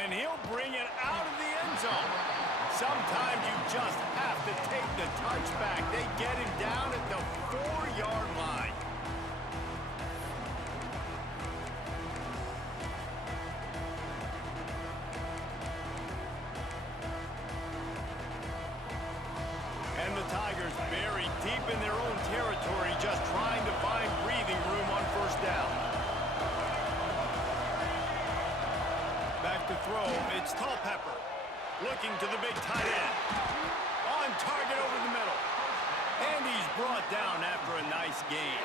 And he'll bring it out of the end zone. Sometimes you just have to take the touchback. They get him down at the 4-yard line. And the Tigers buried deep in their own territory, just trying to find breathing room on first down. Back to throw, it's Culpepper. Looking to the big tight end. On target over the middle. And he's brought down after a nice gain.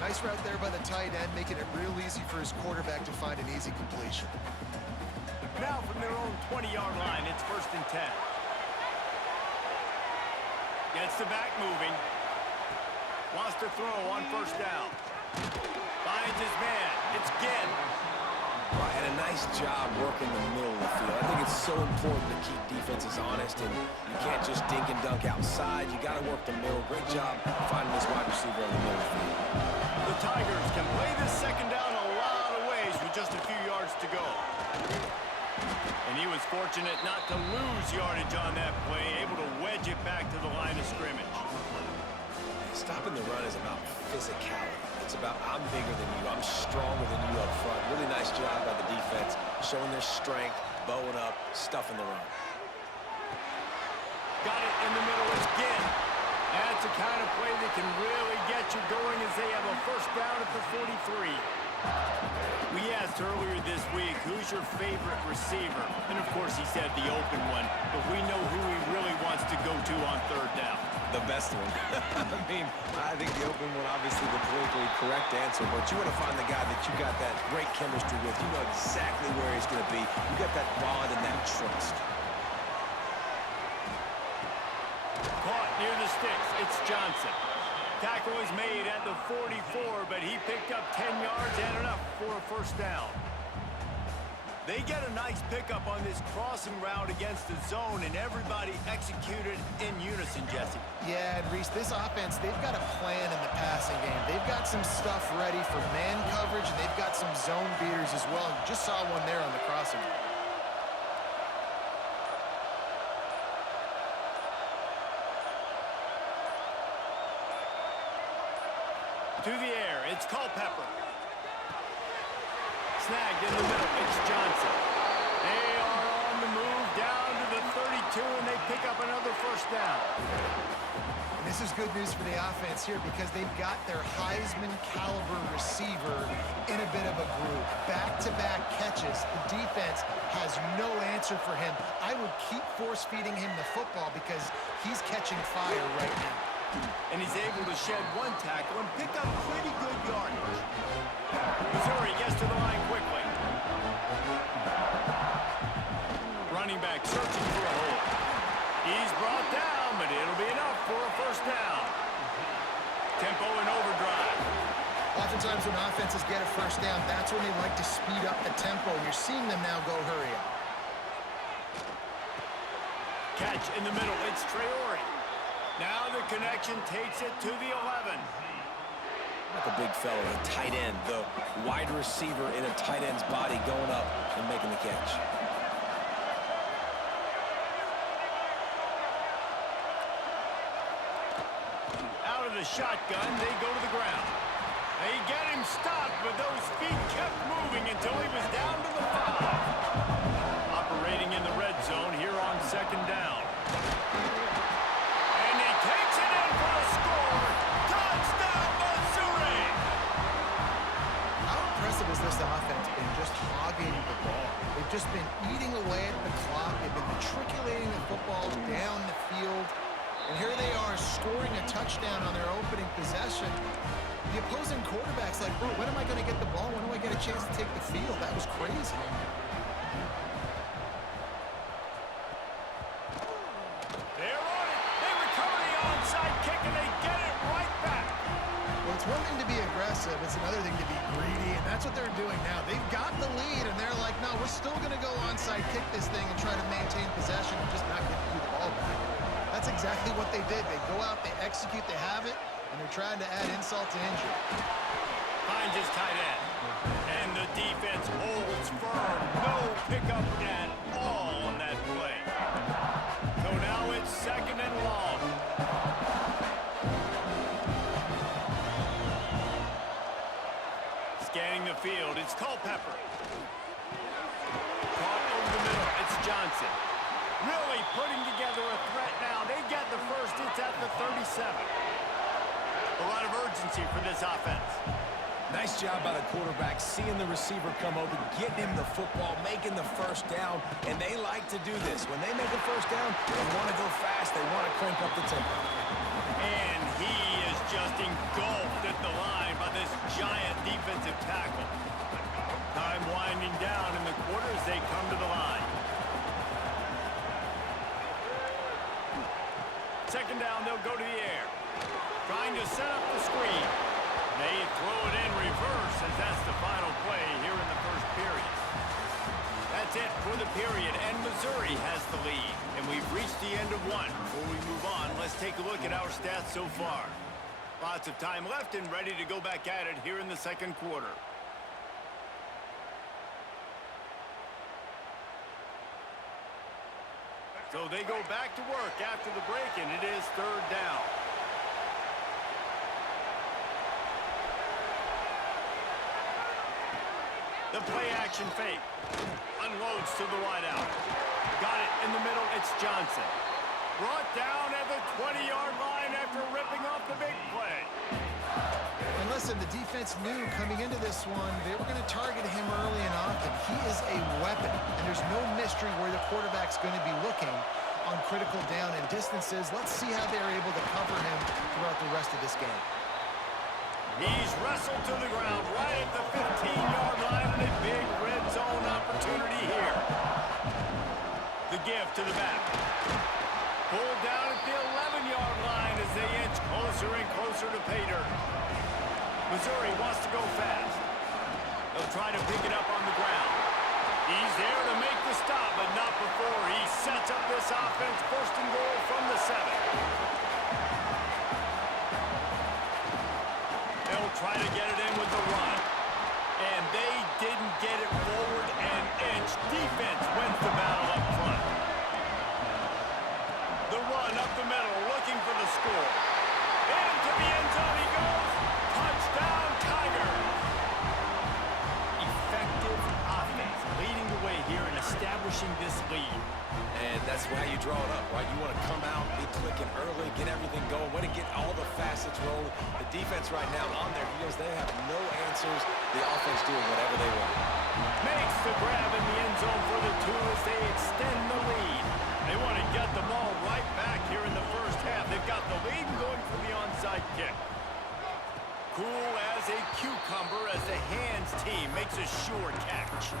Nice route there by the tight end, making it real easy for his quarterback to find an easy completion. Now from their own 20-yard line, it's 1st and 10. Gets the back moving. Wants to throw on first down. Finds his man. It's Ginn. And a nice job working the middle of the field. I think it's so important to keep defenses honest, and you can't just dink and dunk outside. You got to work the middle. Great job finding this wide receiver on the middle of the field. The Tigers can play this second down a lot of ways with just a few yards to go. And he was fortunate not to lose yardage on that play, able to wedge it back to the line of scrimmage. Stopping the run is about physicality. It's about I'm bigger than you, I'm stronger than you up front. Really nice job by the defense, showing their strength, bowing up, stuffing the run. Got it in the middle, it's Ginn. That's the kind of play that can really get you going as they have a first down at the 43. We asked earlier this week, who's your favorite receiver? And of course he said the open one, but we know who he really wants to go to on third down. The best one. I think the open one, obviously the politically correct answer, but you want to find the guy that you got that great chemistry with. You know exactly where he's going to be. You got that bond and that trust. Caught near the sticks, it's Johnson. Tackle is made at the 44, but he picked up 10 yards and enough for a first down. They get a nice pickup on this crossing route against the zone, and everybody executed in unison, Jesse. Yeah, and Reese, this offense, they've got a plan in the passing game. They've got some stuff ready for man coverage, and they've got some zone beaters as well. You just saw one there on the crossing route. To the air, it's Culpepper. Snagged in the middle, it's Johnson. They are on the move down to the 32, and they pick up another first down. And this is good news for the offense here because they've got their Heisman-caliber receiver in a bit of a groove. Back-to-back catches. The defense has no answer for him. I would keep force-feeding him the football because he's catching fire right now. And he's able to shed one tackle and pick up pretty good yardage. Missouri gets to the line quickly. Running back searching for a hole. He's brought down, but it'll be enough for a first down. Tempo and overdrive. Oftentimes when offenses get a first down, that's when they like to speed up the tempo. You're seeing them now go hurry up. Catch in the middle, it's Traore. Now the connection takes it to the 11. Not the big fella, the tight end, the wide receiver in a tight end's body going up and making the catch. Out of the shotgun, they go to the ground. They get him stopped, but those feet kept moving until he was down to the 5. Operating in the red zone here on second down. Takes it in for a score. Touchdown, Missouri! How impressive has this offense been just hogging the ball? They've just been eating away at the clock. They've been matriculating the football down the field. And here they are scoring a touchdown on their opening possession. The opposing quarterback's like, bro, when am I going to get the ball? When do I get a chance to take the field? That was crazy. It's one thing to be aggressive, it's another thing to be greedy, and that's what they're doing now. They've got the lead, and they're like, no, we're still going to go onside, kick this thing, and try to maintain possession and just not give you the ball back. That's exactly what they did. They go out, they execute, they have it, and they're trying to add insult to injury. Finds his tight end. And the defense holds firm. No pickup at all on that play. So now it's 2nd and long. Scanning the field, it's Culpepper. Caught over the middle, it's Johnson. Really putting together a threat now. They get the first, it's at the 37. A lot of urgency for this offense. Nice job by the quarterback, seeing the receiver come over, getting him the football, making the first down, and they like to do this. When they make a first down, they want to go fast, they want to crank up the tempo. And he is just engulfed at the line by this giant defensive tackle. Time winding down in the quarter as they come to the line. 2nd down, they'll go to the air. Trying to set up the screen. They throw it in reverse as that's the final play here in the first period. That's it for the period, and Missouri has the lead. And we've reached the end of one. Before we move on, let's take a look at our stats so far. Lots of time left and ready to go back at it here in the 2nd quarter. So they go back to work after the break, and it is 3rd down. The play action fake. Unloads to the wideout. Got it in the middle, it's Johnson. Brought down at the 20-yard line after ripping off the big play. And listen, the defense knew coming into this one they were going to target him early and often. He is a weapon, and there's no mystery where the quarterback's going to be looking on critical down and distances. Let's see how they're able to cover him throughout the rest of this game. He's wrestled to the ground right at the 15-yard line, and a big red zone opportunity here. The give to the back. Pulled down at the 11-yard line as they inch closer and closer to pay dirt. Missouri wants to go fast. They'll try to pick it up on the ground. He's there to make the stop, but not before he sets up this offense. 1st and goal from the 7. They'll try to get it in with the run. And they didn't get it forward and inch. Defense wins the battle up front. The run up the middle, looking for the score. Into the end zone he goes. Touchdown, Tigers. Effective offense, leading the way here and establishing this lead. And that's how you draw it up, right? You want to come out, be clicking early, get everything going, want to get all the facets rolling. The defense right now on their heels, they have no answers. The offense doing whatever they want. Makes the grab in the end zone for the 2 as they extend the lead. They want to get the ball right back here in the first half. They've got the lead and going for the onside kick. Cool as a cucumber as the hands team makes a sure catch.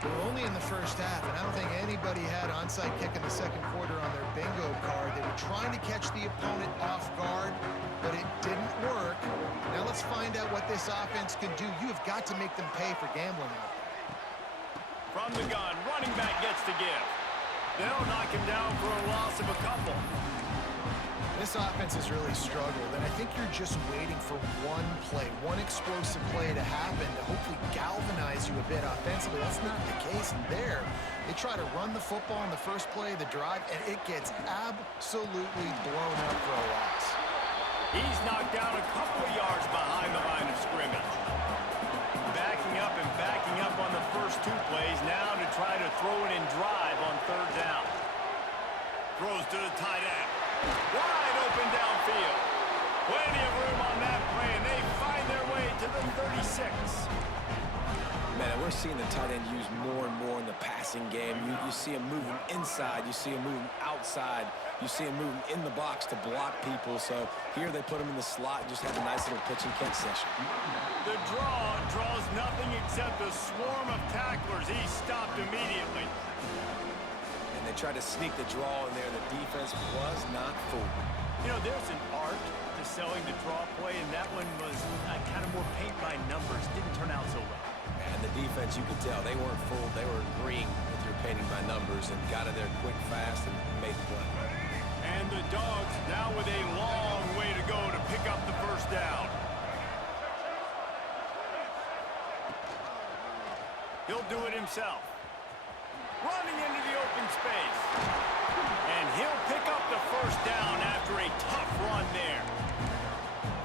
We're only in the first half, and I don't think anybody had onside kick in the 2nd quarter on their bingo card. They were trying to catch the opponent off guard, but it didn't work. Now let's find out what this offense can do. You have got to make them pay for gambling out there. From the gun, running back gets the give. They'll knock him down for a loss of a couple. This offense has really struggled, and I think you're just waiting for one play, one explosive play to happen to hopefully galvanize you a bit offensively. That's not the case, and there, they try to run the football in the first play of the drive, and it gets absolutely blown up for a loss. He's knocked down a couple of yards behind the line of scrimmage. Backing up on the first 2 plays, now to try to throw it and drive on 3rd down. Throws to the tight end. Wide open downfield. Plenty of room on that play, and they find their way to the 36. Man, we're seeing the tight end used more and more in the passing game. You see him moving inside. You see him moving outside. You see him moving in the box to block people. So here they put him in the slot and just have a nice little pitch and catch session. The draw draws nothing except a swarm of tacklers. He's stopped immediately. And they tried to sneak the draw in there. The defense was not fooled. You know, there's an art to selling the draw play, and that one was kind of more paint by numbers. Didn't turn out so well. And the defense, you could tell, they weren't fooled. They were agreeing with your painting by numbers and got it there quick, fast, and made the play. And the Dogs now with a long way to go to pick up the first down. He'll do it himself. Running into the open space. And he'll pick up the first down after a tough run there.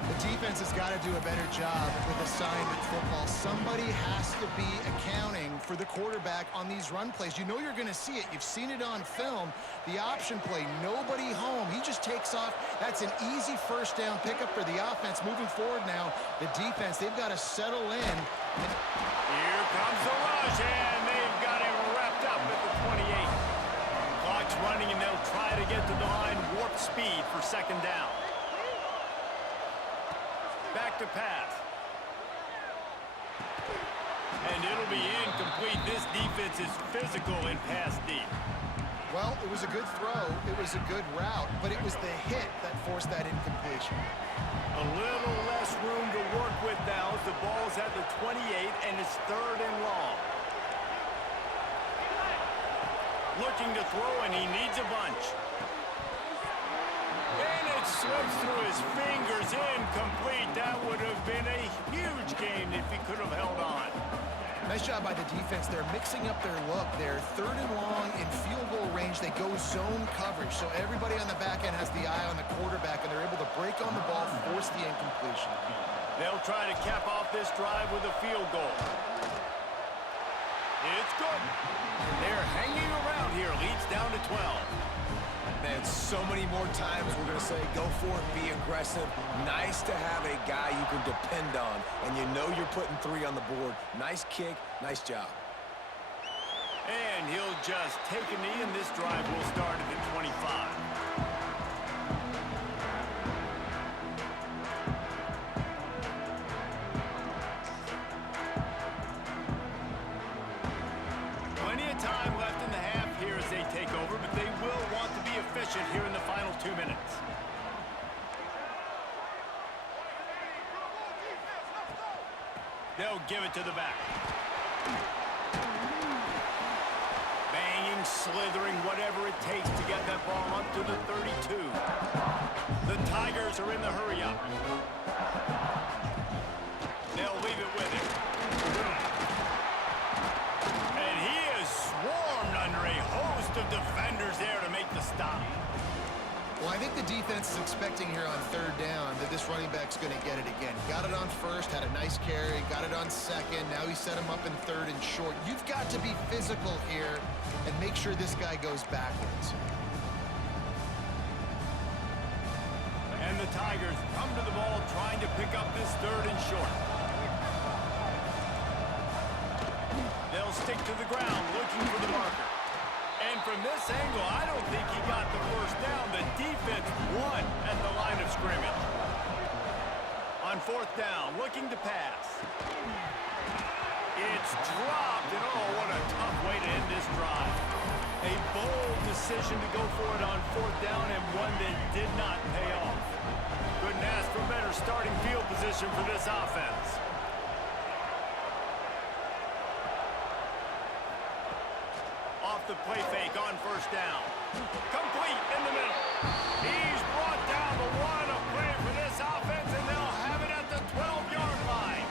The defense has got to do a better job with assignment football. Somebody has to be accounting for the quarterback on these run plays. You know you're going to see it. You've seen it on film. The option play, nobody home. He just takes off. That's an easy first down pickup for the offense. Moving forward now, the defense, they've got to settle in. Here comes the rush, and they've got him wrapped up at the 28. Clock's running, and they'll try to get to the line warp speed for second down. Back to pass. And it'll be incomplete. This defense is physical in pass deep. Well, it was a good throw. It was a good route, but it was the hit that forced that incompletion. A little less room to work with now as the ball's at the 28 and it's third and long. Looking to throw, and he needs a bunch. And it slips through his fingers, incomplete. That would have been a huge game if he could have held on. Nice job by the defense. They're mixing up their look. They're third and long in field goal range. They go zone coverage, so everybody on the back end has the eye on the quarterback, and they're able to break on the ball, force the incompletion. They'll try to cap off this drive with a field goal. It's good. They're hanging around here. Leads down to 12. Man, so many more times we're going to say go for it, be aggressive. Nice to have a guy you can depend on, and you know you're putting 3 on the board. Nice kick, nice job. And he'll just take a knee, and this drive will start at the 25. Time left in the half here as they take over, but they will want to be efficient here in the final 2 minutes. They'll give it to the back. Banging, slithering, whatever it takes to get that ball up to the 32. The Tigers are in the hurry-up. They'll leave it with him. Swarmed under a host of defenders there to make the stop. Well, I think the defense is expecting here on third down that this running back's going to get it again. Got it on first, had a nice carry, got it on second. Now he set him up in third and short. You've got to be physical here and make sure this guy goes backwards. And the Tigers come to the ball trying to pick up this third and short. They'll stick to the ground looking for the marker. And from this angle, I don't think he got the first down. The defense won at the line of scrimmage. On fourth down, looking to pass. It's dropped, and oh, what a tough way to end this drive. A bold decision to go for it on fourth down, and one that did not pay off. Couldn't ask for better starting field position for this offense. The play fake on first down. Complete in the middle. He's brought down, but what a play for this offense, and they'll have it at the 12-yard line.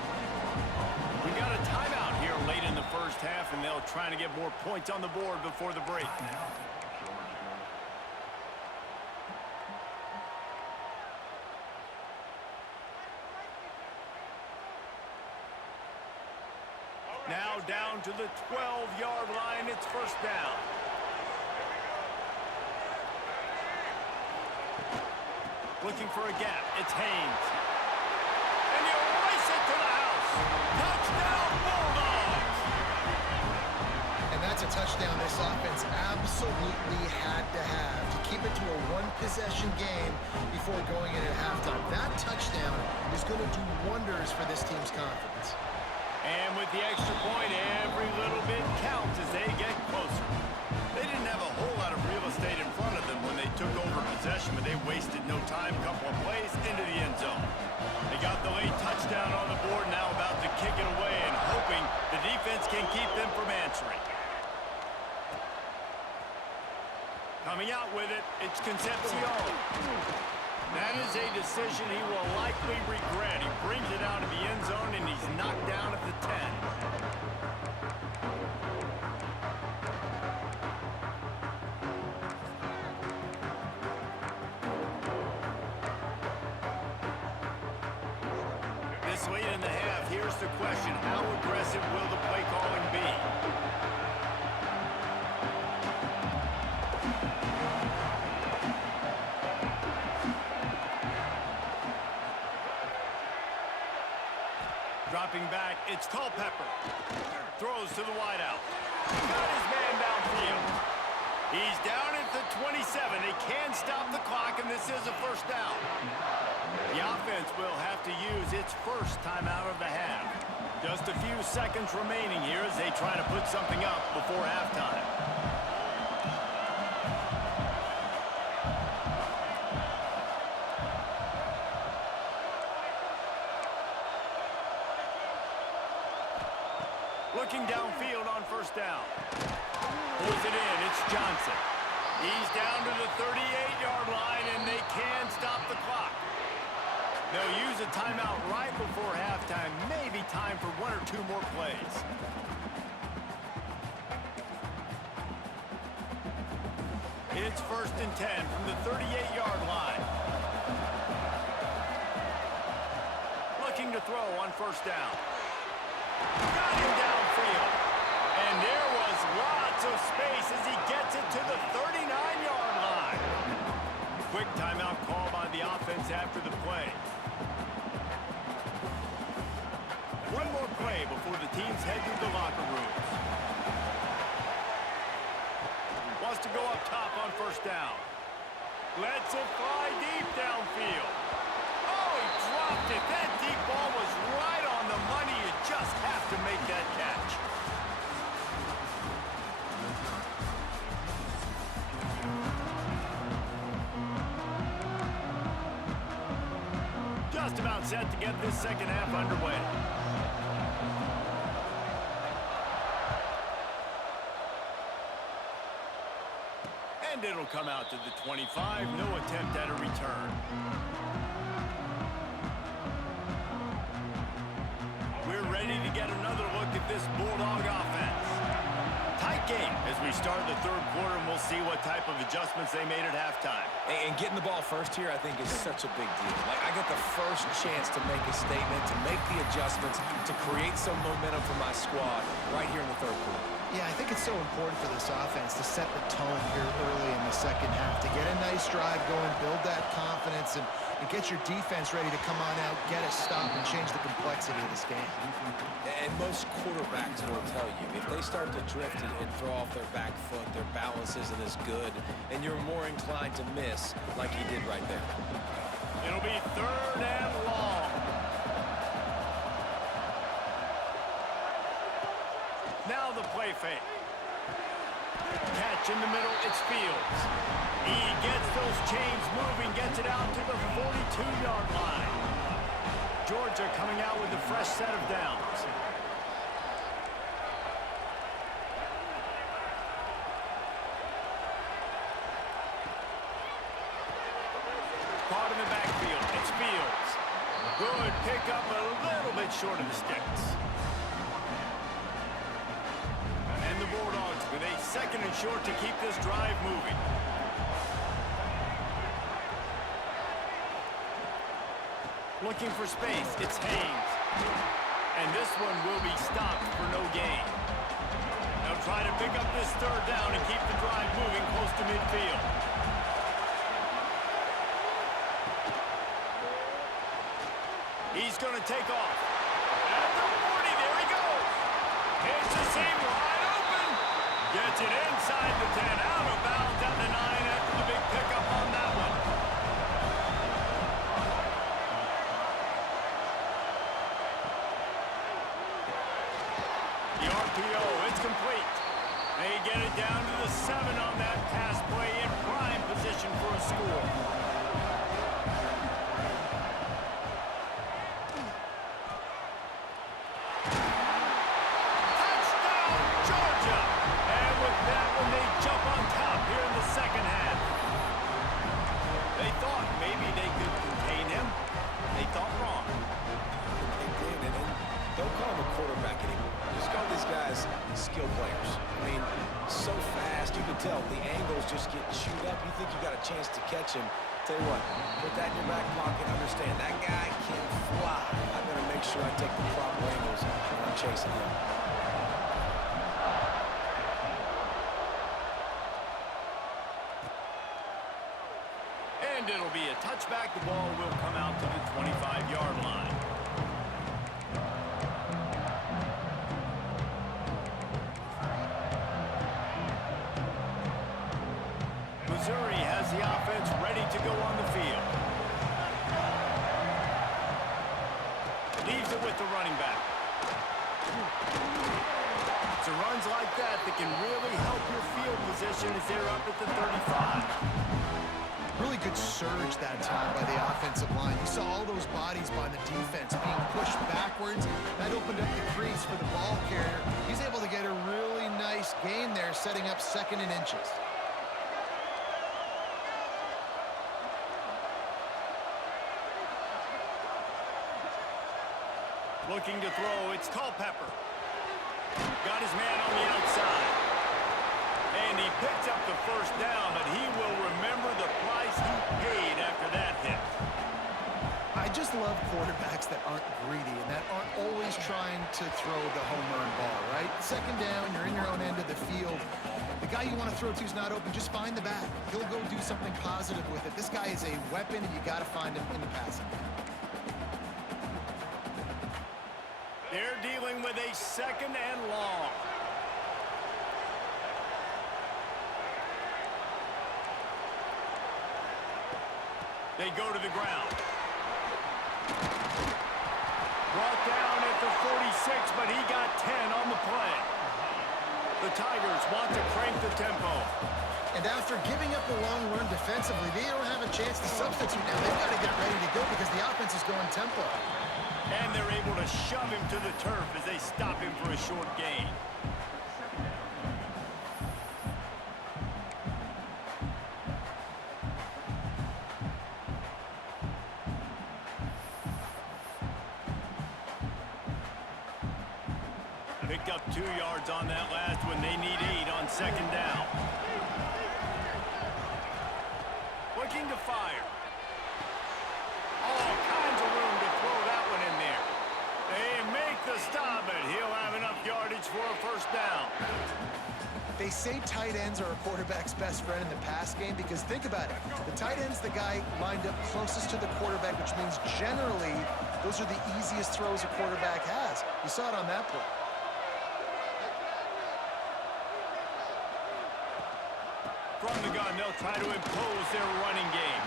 We got a timeout here late in the first half, and they'll try to get more points on the board before the break. Now down to the 12-yard line. It's first down. Looking for a gap. It's Haynes. And you race it to the house. Touchdown, Bulldogs! And that's a touchdown this offense absolutely had to have to keep it to a one-possession game before going in at halftime. That touchdown is going to do wonders for this team's confidence. And with the extra point, every little bit counts as they get closer. They didn't have a whole lot of real estate in front of them when they took over possession, but they wasted no time. A couple of plays into the end zone. They got the late touchdown on the board, now about to kick it away and hoping the defense can keep them from answering. Coming out with it, it's Concepcion. That is a decision he will likely regret. He brings it out of the end zone, and he's knocked down at the 10. question, how aggressive will the play calling be? Dropping back, it's Culpepper. Throws to the wideout. Got his man downfield. He's down at the 27. They can stop the clock, and this is a first down. The offense will have to use its first timeout of the half. Just a few seconds remaining here as they try to put something up before halftime. Looking downfield on first down. Pulls it in, it's Johnson. He's down to the 38-yard line, and they can stop the clock. They'll use a timeout right before halftime. Maybe time for one or two more plays. It's 1st and 10 from the 38-yard line. Looking to throw on first down. Got him downfield. And there was lots of space as he gets it to the 39-yard line. Quick timeout call by the offense after the play. One more play before the teams head to the locker rooms. Wants to go up top on first down. Lets it fly deep downfield. Oh, he dropped it. That deep ball was right on the money. You just have to make that catch. Just about set to get this second half underway. And it'll come out to the 25. No attempt at a return. We're ready to get another look at this Bulldog offense. Tight game as we start the third quarter, and we'll see what type of adjustments they made at halftime. And getting the ball first here, I think, is such a big deal. Like, I get the first chance to make a statement, to make the adjustments, to create some momentum for my squad right here in the third quarter. Yeah, I think it's so important for this offense to set the tone here early in the second half, to get a nice drive going, build that confidence, and get your defense ready to come on out, get a stop, and change the complexity of this game. And most quarterbacks will tell you, if they start to drift and throw off their back foot, their balance isn't as good, and you're more inclined to miss like he did right there. It'll be 3rd and long. Now the play fake. Catch in the middle, it's Fields. He gets those chains moving, gets it out to the 42-yard line. Georgia coming out with a fresh set of downs. Caught in the backfield, it's Fields. Good pickup, a little bit short of the sticks. And the Bulldogs with a 2nd and short to keep this drive moving. Looking for space, it's Haynes. And this one will be stopped for no gain. They'll try to pick up this 3rd down and keep the drive moving close to midfield. He's going to take off. At the 40, there he goes. Hits the seam wide open. Gets it inside the 10, out of bounds at the 9 after the big pickup on that one. The RPO, it's complete. They get it down to the 7 on that pass play, in prime position for a score. Touchdown, Georgia! And with that one, they jump on top here in the second half. They thought maybe they could contain him. They thought wrong. They did, and don't call him a quarterback anymore. Just call these guys skill players. I mean, so fast, you can tell the angles just get chewed up. You think you got a chance to catch him. Tell you what, put that in your back pocket. Understand, that guy can fly. I better make sure I take the proper angles chasing him. And it'll be a touchback. The ball will come out to the 25-yard line. Missouri has the offense ready to go on the field. Leaves it with the running back. It's runs like that can really help your field position as they're up at the 35. Really good surge that time by the offensive line. You saw all those bodies by the defense being pushed backwards. That opened up the crease for the ball carrier. He's able to get a really nice gain there, setting up 2nd and inches. Looking to throw, it's Culpepper. Got his man on the outside. And he picked up the first down, but he will remember the price he paid after that hit. I just love quarterbacks that aren't greedy and that aren't always trying to throw the home run ball, right? 2nd down, you're in your own end of the field. The guy you want to throw to is not open. Just find the back. He'll go do something positive with it. This guy is a weapon, and you got to find him in the passing game. They're dealing with a 2nd and long. They go to the ground. Brought down at the 46, but he got 10 on the play. The Tigers want to crank the tempo. And after giving up a long run defensively, they don't have a chance to substitute now. They've got to get ready to go because the offense is going tempo. And they're able to shove him to the turf as they stop him for a short gain. Picked up 2 yards on that last one. They need 8 on 2nd down. Looking to fire. All kinds of room to throw that one in there. They make the stop, but he'll have enough yardage for a first down. They say tight ends are a quarterback's best friend in the pass game because think about it. The tight end's the guy lined up closest to the quarterback, which means generally those are the easiest throws a quarterback has. You saw it on that play. From the gun, they'll try to impose their running game.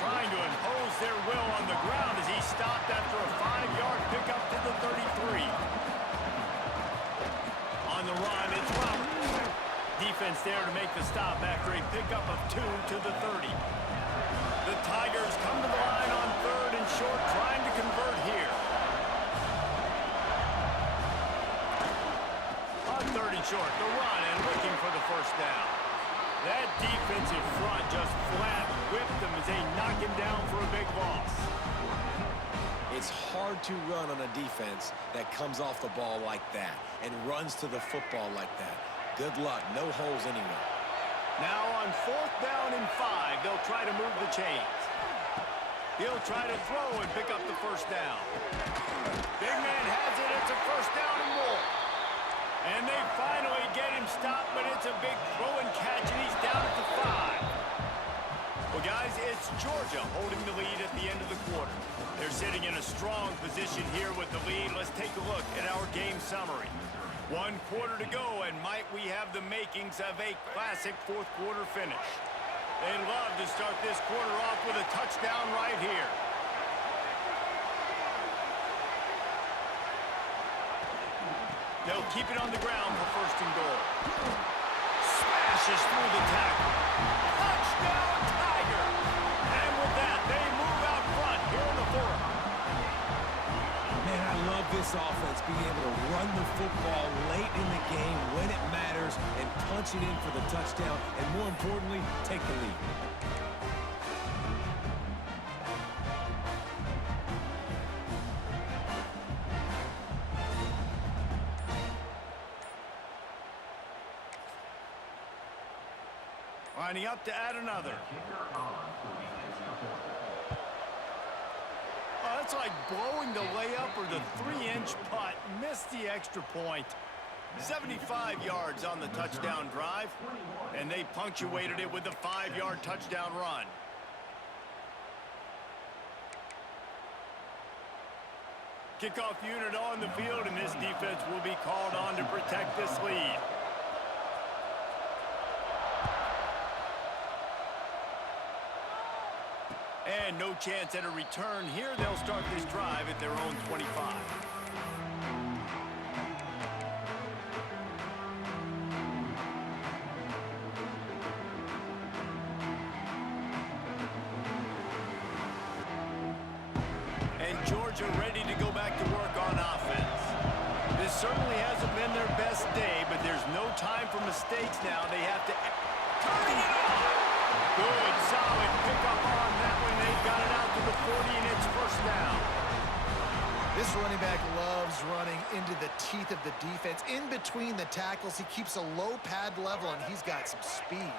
Trying to impose their will on the ground as he stopped after a 5-yard pickup to the 33. On the run, it's Roberts. Defense there to make the stop after a pickup of 2 to the 30. The Tigers come to the line on 3rd and short, trying to convert here. On 3rd and short, the run and looking for the first down. That defensive front just flat whipped them as they knock him down for a big loss. It's hard to run on a defense that comes off the ball like that and runs to the football like that. Good luck. No holes anywhere. Now on 4th down and 5, they'll try to move the chains. He'll try to throw and pick up the first down. Big man has it. It's a first down and more. And they finally get him stopped, but it's a big throw and catch, and he's down at the 5. Well, guys, it's Georgia holding the lead at the end of the quarter. They're sitting in a strong position here with the lead. Let's take a look at our game summary. 1 quarter to go, and might we have the makings of a classic 4th quarter finish. They'd love to start this quarter off with a touchdown right here. They'll keep it on the ground for 1st and goal. Smashes through the tackle. Touchdown, Tiger! And with that, they move out front here in the 4th. Man, I love this offense being able to run the football late in the game when it matters and punch it in for the touchdown, and more importantly, take the lead. Lining up to add another. That's like blowing the layup or the 3-inch putt. Missed the extra point. 75 yards on the touchdown drive, and they punctuated it with a 5-yard touchdown run. Kickoff unit on the field, and this defense will be called on to protect this lead. And no chance at a return here. They'll start this drive at their own 25. And Georgia ready to go back to work on offense. This certainly hasn't been their best day, but there's no time for mistakes now. They have to... Turning it on! Good, solid pickup on that one. They've got it out to the 40, and it's first down. This running back loves running into the teeth of the defense. In between the tackles, he keeps a low pad level, and he's got some speed.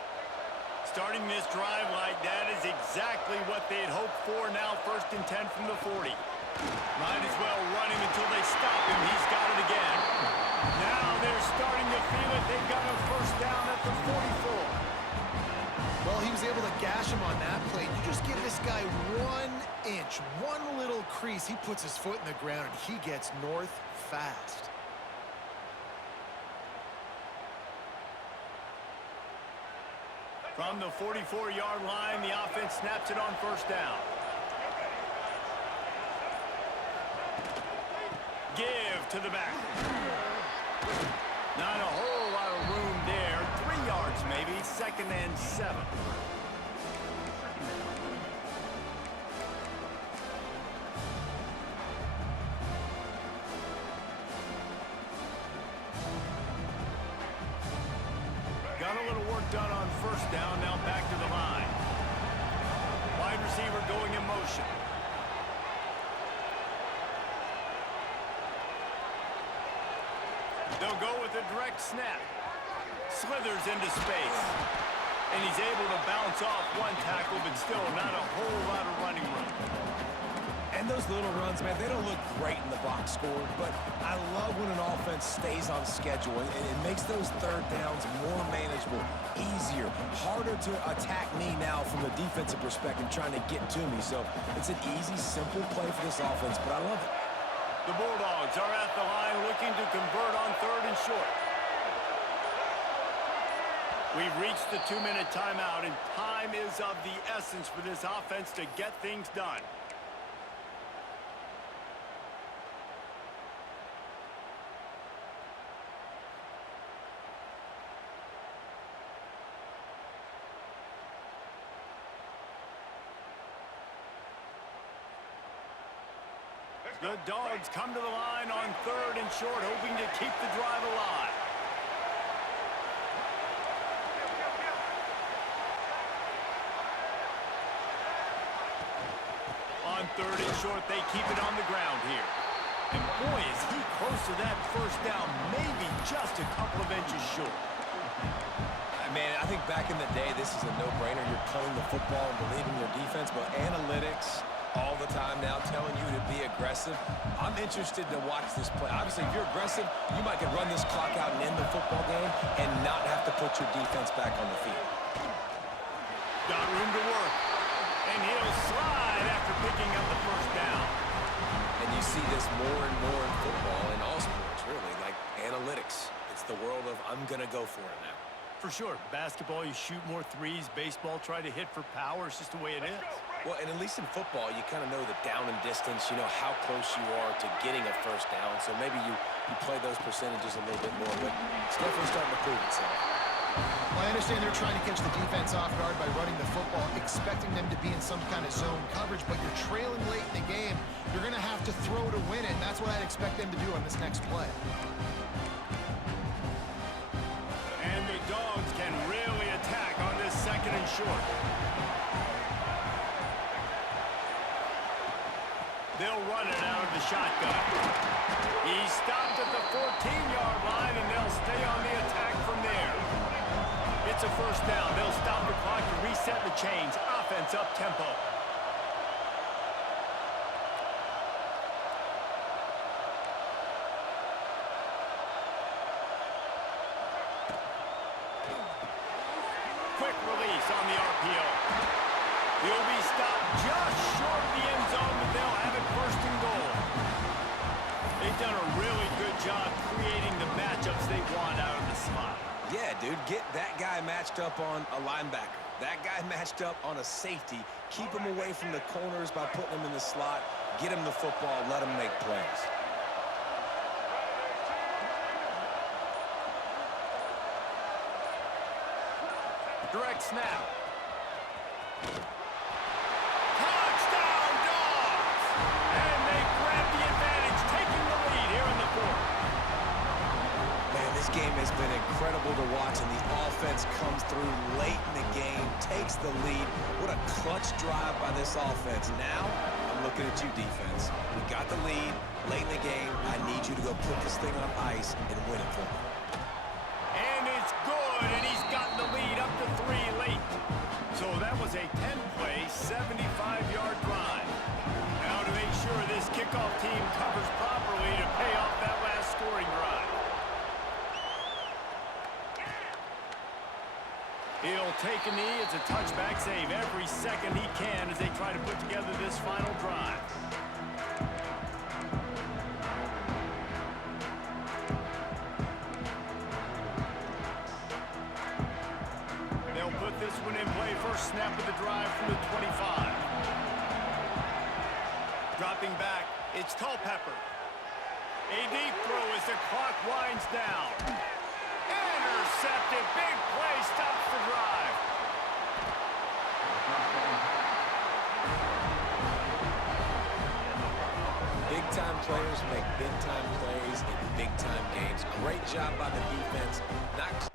Starting this drive like that is exactly what they had hoped for. Now 1st and 10 from the 40. Might as well run him until they stop him. He's got it again. Now they're starting to feel it. They've got a first down at the 44. Well, he was able to gash him on that play. You just give this guy 1 inch, one little crease. He puts his foot in the ground, and he gets north fast. From the 44-yard line, the offense snaps it on first down. Give to the back. Not a whole lot of room there. 3 yards maybe. 2nd and 7. Got a little work done on first down. Now back to the line. Wide receiver going in motion. They'll go with a direct snap. Slithers into space. And he's able to bounce off one tackle, but still not a whole lot of running room. And those little runs, man, they don't look great in the box score, but I love when an offense stays on schedule, and it makes those 3rd downs more manageable, easier, harder to attack me now from a defensive perspective trying to get to me. So it's an easy, simple play for this offense, but I love it. The Bulldogs are at the line looking to convert on 3rd and short. We've reached the 2-minute timeout, and time is of the essence for this offense to get things done. The Dogs come to the line on 3rd and short, hoping to keep the drive alive. On 3rd and short, they keep it on the ground here. And boy, is he close to that first down, maybe just a couple of inches short. Man, I think back in the day, this is a no-brainer. You're playing the football and believing your defense, but analytics all the time now telling you to be aggressive. I'm interested to watch this play. Obviously, if you're aggressive, you might could run this clock out and end the football game and not have to put your defense back on the field. Got room to work. And he'll slide after picking up the first down. And you see this more and more in football, in all sports, really, like analytics. It's the world of I'm going to go for it now. For sure. Basketball, you shoot more threes. Baseball, try to hit for power. It's just the way it is. Well, and at least in football, you kind of know the down and distance, you know how close you are to getting a first down. So maybe you play those percentages a little bit more, but it's definitely starting to prove itself. Well, I understand they're trying to catch the defense off guard by running the football, expecting them to be in some kind of zone coverage, but you're trailing late in the game. You're going to have to throw to win it, and that's what I'd expect them to do on this next play. And the Dogs can really attack on this 2nd and short. They'll run it out of the shotgun. He stopped at the 14-yard line, and they'll stay on the attack from there. It's a first down. They'll stop the clock to reset the chains. Offense up tempo. Quick release on the RPO. He'll be stopped just short of the end zone, but they'll have it first and goal. They've done a really good job creating the matchups they want out of the slot. Yeah, dude, get that guy matched up on a linebacker. That guy matched up on a safety. Keep him away from the corners by putting him in the slot. Get him the football. Let him make plays. Direct snap. Touchdown, Dogs! And they grab the advantage, taking the lead here in the fourth. Man, this game has been incredible to watch, and the offense comes through late in the game, takes the lead. What a clutch drive by this offense. Now, I'm looking at you, defense. We got the lead late in the game. I need you to go put this thing on ice and win it for me. And it's good, and he's gotten the lead up to 3 late. So that was a 10-play, 75-yard drive. Now to make sure this kickoff team covers properly to pay off that last scoring drive. He'll take a knee. It's a touchback save every second he can as they try to put together this final drive. They'll put this one in play. First snap of the drive from the 25. Dropping back, it's Culpepper. A deep throw as the clock winds down. Intercepted. Big play. Stops the drive. Big-time players make big-time plays in big-time games. Great job by the defense. Not